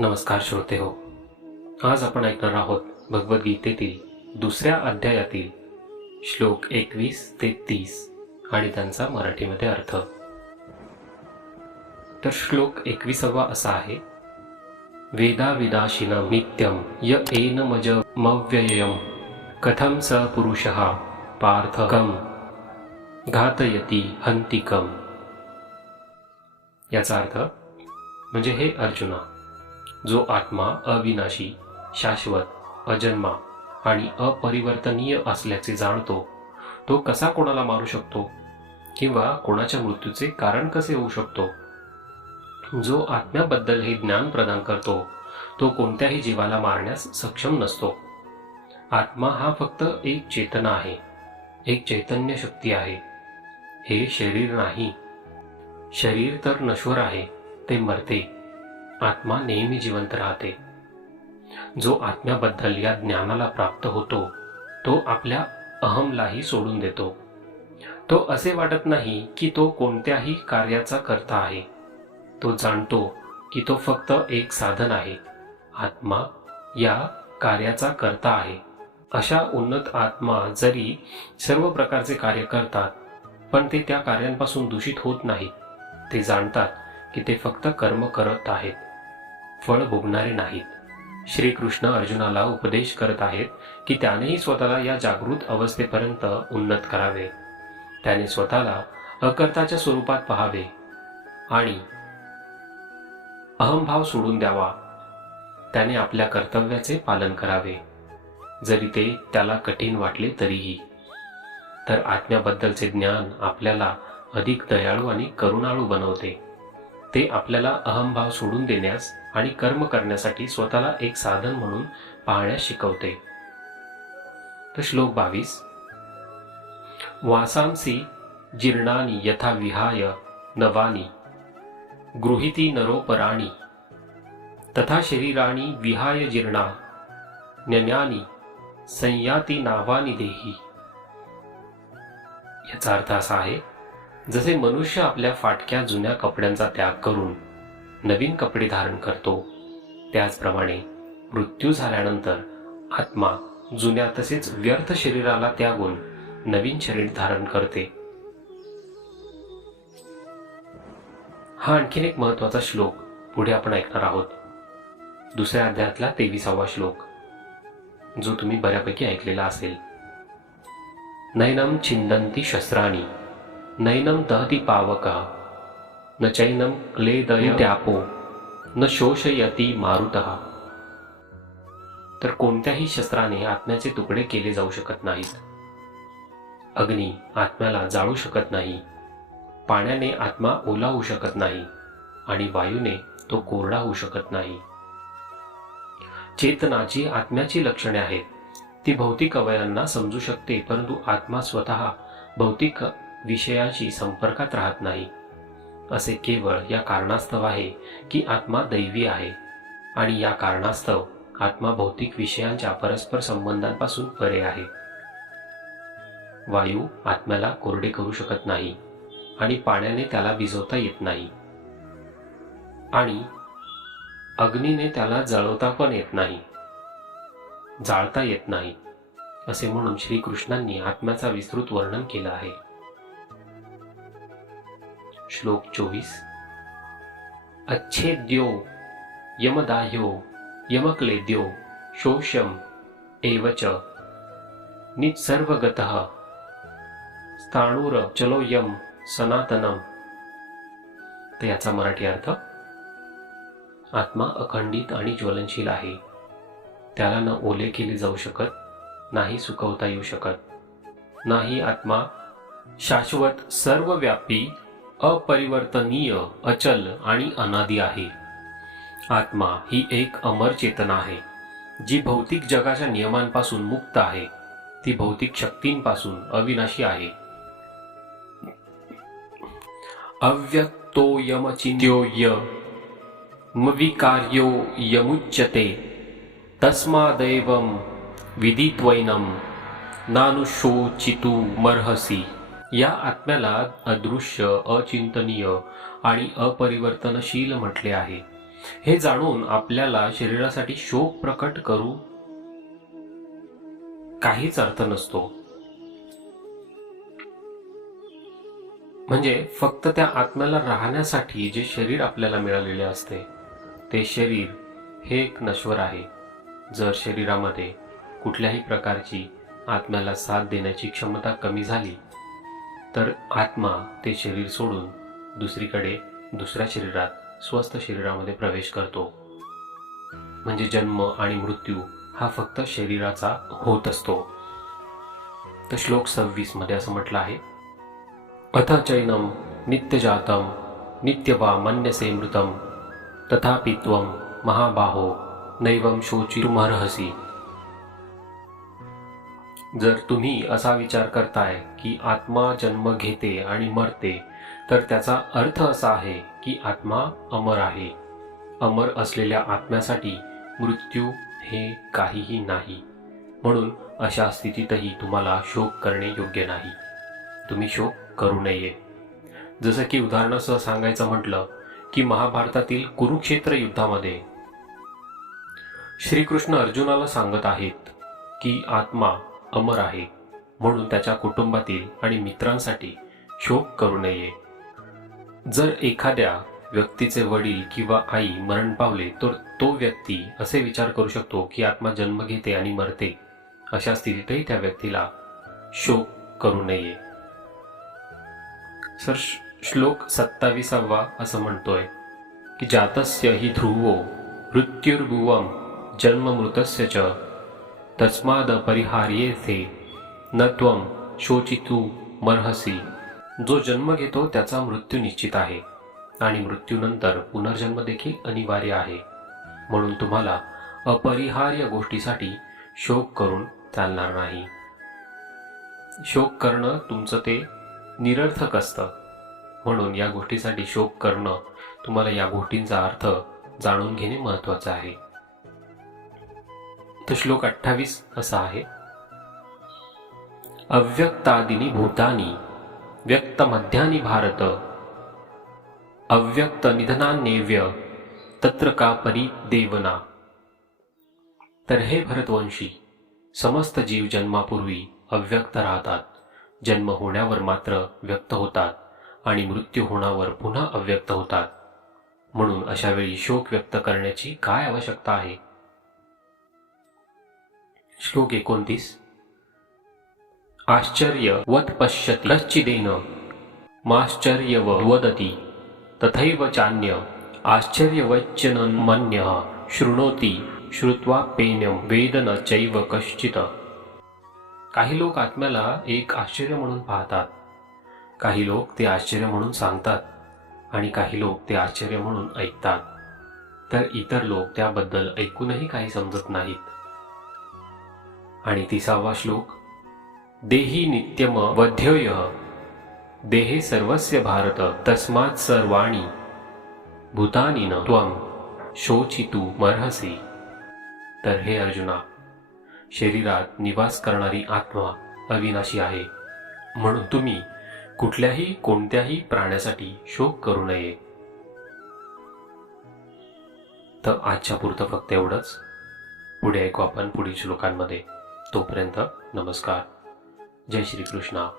नमस्कार श्रोते हो. आज आपण ऐकणार आहोत भगवद्गीतेतील दुसऱ्या अध्यायातील श्लोक एकवीस ते तीस आणि त्यांचा मराठीमध्ये अर्थ. तर श्लोक एकविसावा असा आहे. वेदाविदाशिन नित्यम य एन मज मव्ययम कथम स पुरुष पार्थकम घातयती हंतिकम याचा अर्थ म्हणजे हे अर्जुना जो आत्मा अविनाशी शाश्वत अजन्मा आणि अपरिवर्तनीय असल्याचे जाणतो तो कसा कोणाला मारू शकतो किंवा कोणाच्या मृत्यूचे कारण कसे होऊ शकतो? जो आत्म्याबद्दल हे ज्ञान प्रदान करतो तो कोणत्याही जीवाला मारण्यास सक्षम नसतो. आत्मा हा फक्त एक चेतना आहे एक चैतन्य शक्ती आहे. हे शरीर नाही. शरीर तर नश्वर आहे ते मरते. आत्मा नेहमी जिवंत राहते. जो आत्म्याबद्दल या ज्ञानाला प्राप्त होतो तो आपल्या अहमलाही सोडून देतो. तो असे वाटत नाही की तो कोणत्याही कार्याचा करता आहे. तो जाणतो की तो फक्त एक साधन आहे. आत्मा या कार्याचा करता आहे. अशा उन्नत आत्मा जरी सर्व प्रकारचे कार्य करतात पण ते त्या कार्यांपासून दूषित होत नाहीत. ते जाणतात की ते फक्त कर्म करत आहेत. फळ भोगणारे नाहीत. श्रीकृष्ण अर्जुनाला उपदेश करत आहेत की त्यानेही स्वतःला या जागृत अवस्थेपर्यंत उन्नत करावे. त्याने स्वतःला अकर्ताच्या स्वरूपात पहावे आणि अहमभाव सोडून द्यावा. त्याने आपल्या कर्तव्याचे पालन करावे. जरी ते त्याला कठीण वाटले तरीही. तर आत्म्याबद्दलचे ज्ञान आपल्याला अधिक दयाळू आणि करुणाळू बनवते. ते आपल्याला अहमभाव सोडून देण्यास आणि कर्म करण्यासाठी स्वतःला एक साधन म्हणून पाहण्यास शिकवते. तर श्लोक बावीस. वासांसी जीर्णानी यथा विहाय नवानी गृहिती नरोपराणी तथा शरीराणी विहाय जीर्णा ज्ञानी संयाती नावानी देही. याचा अर्थ असा आहे जसे मनुष्य आपल्या फाटक्या जुन्या कपड्यांचा त्याग करून नवीन कपडे धारण करतो त्याचप्रमाणे मृत्यू झाल्यानंतर आत्मा जुन्या तसेच व्यर्थ शरीराला त्यागून नवीन शरीर धारण करते. हा आणखीन एक महत्त्वाचा श्लोक पुढे आपण ऐकणार आहोत. दुसऱ्या अध्यायातला तेविसावा श्लोक जो तुम्ही बऱ्यापैकी ऐकलेला असेल. नैनम छिंदंती शस्त्राणी. नैनम दहती पावक न चैनम क्लेदय त्यापो न शोषयती मारुत। तर कोणत्याही शस्त्राने आत्म्याचे तुकडे केले जाऊ शकत नाहीत. अग्नी आत्म्याला जाळू शकत नाही पाण्याने आत्मा ओला होऊ शकत नाही आणि वायूने तो कोरडा होऊ शकत नाही. चेतनाची आत्म्याची लक्षणे आहेत. ती भौतिक अवयांना समजू शकते परंतु आत्मा स्वतः भौतिक विषयांशी संपर्कात राहत नाही. असे केवळ या कारणास्तव आहे की आत्मा दैवी आहे आणि या कारणास्तव आत्मा भौतिक विषयांच्या परस्पर संबंधांपासून परे आहे. वायू आत्म्याला कोरडे करू शकत नाही आणि पाण्याने त्याला भिजवता येत नाही. आणि अग्नीने त्याला जळवता पण येत नाही. जाळता येत नाही असे म्हणून श्रीकृष्णांनी आत्म्याचा विस्तृत वर्णन केलं आहे. श्लोक चोवीस. अच्छेद्यो यमदाह्यो यमक्लेद्यो शोषम एवच निसर्वगत स्थाणूर चलो यम सनातनम। तर याचा मराठी अर्थ आत्मा अखंडित आणि ज्वलनशील आहे. त्याला न ओले केले जाऊ शकत नाही सुकवता येऊ शकत. नाही आत्मा शाश्वत सर्वव्यापी अपरिवर्तनीय अचल आणि अनादी आहे. आत्मा ही एक अमर चेतना आहे जी भौतिक जगाच्या नियमांपासून मुक्त आहे. ती भौतिक शक्तींपासून अविनाशी आहे. अव्यक्तो यमचिन्त्यो य मविकार्यो यमुच्यते तस्मादैवं विदित्वैनं नानुशोचितु मर्हसी या आत्म्याला अदृश्य अचिंतनीय आणि अपरिवर्तनशील म्हटले आहे. हे जाणून आपल्याला शरीरासाठी शोक प्रकट करू काहीच अर्थ नसतो. म्हणजे फक्त त्या आत्म्याला राहण्यासाठी जे शरीर आपल्याला मिळालेले असते ते शरीर हे एक नश्वर आहे. जर शरीरामध्ये कुठल्याही प्रकारची आत्म्याला साथ देण्याची क्षमता कमी झाली तर आत्मा ते शरीर सोडून दुसरीकडे दुसऱ्या शरीरात स्वस्थ शरीरामध्ये प्रवेश करतो. म्हणजे जन्म आणि मृत्यू हा फक्त शरीराचा होत असतो. तर श्लोक सव्वीसमध्ये असं म्हटलं आहे अथ चैनम नित्यजातम नित्य वा मन्यसे मृतम तथापि त्वं महाबाहो नैवम शोचितुमर्हसी. जर तुम्ही असा विचार करताय की आत्मा जन्म घेते आणि मरते तर त्याचा अर्थ असा आहे की आत्मा अमर आहे. अमर असलेल्या आत्म्यासाठी मृत्यू हे काहीही नाही. म्हणून अशा स्थितीतही तुम्हाला शोक करणे योग्य नाही. तुम्ही शोक करू नये. जसं की उदाहरणासह सांगायचं म्हटलं की महाभारतातील कुरुक्षेत्र युद्धामध्ये श्रीकृष्ण अर्जुनाला सांगत आहेत की आत्मा अमर आहे म्हणून त्याच्या कुटुंबातील आणि मित्रांसाठी शोक करू नये. जर एखाद्या व्यक्तीचे वडील किंवा आई मरण पावले तर तो व्यक्ती असे विचार करू शकतो की आत्मा जन्म घेते आणि मरते अशा स्थितीतही त्या व्यक्तीला शोक करू नये. सर श्लोक सत्ताविसावा असं म्हणतोय की जातस्य हि ध्रुवो मृत्युर्भुवम जन्म मृतस्य च तस्माद परिहार्येथे न त्वम शोचितू मरहसी। जो जन्म घेतो त्याचा मृत्यू निश्चित आहे आणि मृत्यूनंतर पुनर्जन्म देखील अनिवार्य आहे. म्हणून तुम्हाला अपरिहार्य गोष्टीसाठी शोक करून चालणार नाही. शोक करणं तुमचं ते निरर्थक असतं. म्हणून या गोष्टीसाठी शोक करणं तुम्हाला या गोष्टींचा अर्थ जाणून घेणे महत्त्वाचं आहे. तर श्लोक अठ्ठावीस असा आहे. अव्यक्तादिनी भूतानी व्यक्त मध्यानी भारत। अव्यक्त निधनान्यव्य तत्र का परिदेवना तर हे भरतवंशी समस्त जीव जन्मापूर्वी अव्यक्त राहतात. जन्म होण्यावर मात्र व्यक्त होतात आणि मृत्यू होण्यावर पुन्हा अव्यक्त होतात. म्हणून अशा वेळी शोक व्यक्त करण्याची काय आवश्यकता आहे? श्लोक एकोणतीस. आश्चर्य वत पश्यति कश्चिदेन माश्चर्य वदती तथैव चान्य आश्चर्यवच्चन मन्य शृणोती श्रुत्वा पेन्यम चैव कश्चित. काही लोक आत्म्याला एक आश्चर्य म्हणून पाहतात. काही लोक ते आश्चर्य म्हणून सांगतात आणि काही लोक ते आश्चर्य म्हणून ऐकतात. तर इतर लोक त्याबद्दल ऐकूनही काही समजत नाहीत. आणि तिसावा श्लोक. देही नित्यम वध्यय देहे सर्वस्य भारत तस्मात् सर्वाणी भूतानी न त्वम शोचितू मरहसी. तर हे अर्जुना शरीरात निवास करणारी आत्मा अविनाशी आहे. म्हणून तुम्ही कुठल्याही कोणत्याही प्राण्यासाठी शोक करू नये. तर आजच्या पुरतं फक्त एवढंच. पुढे ऐकू आपण पुढील श्लोकांमध्ये. तोपर्यंत नमस्कार. जय श्री कृष्णा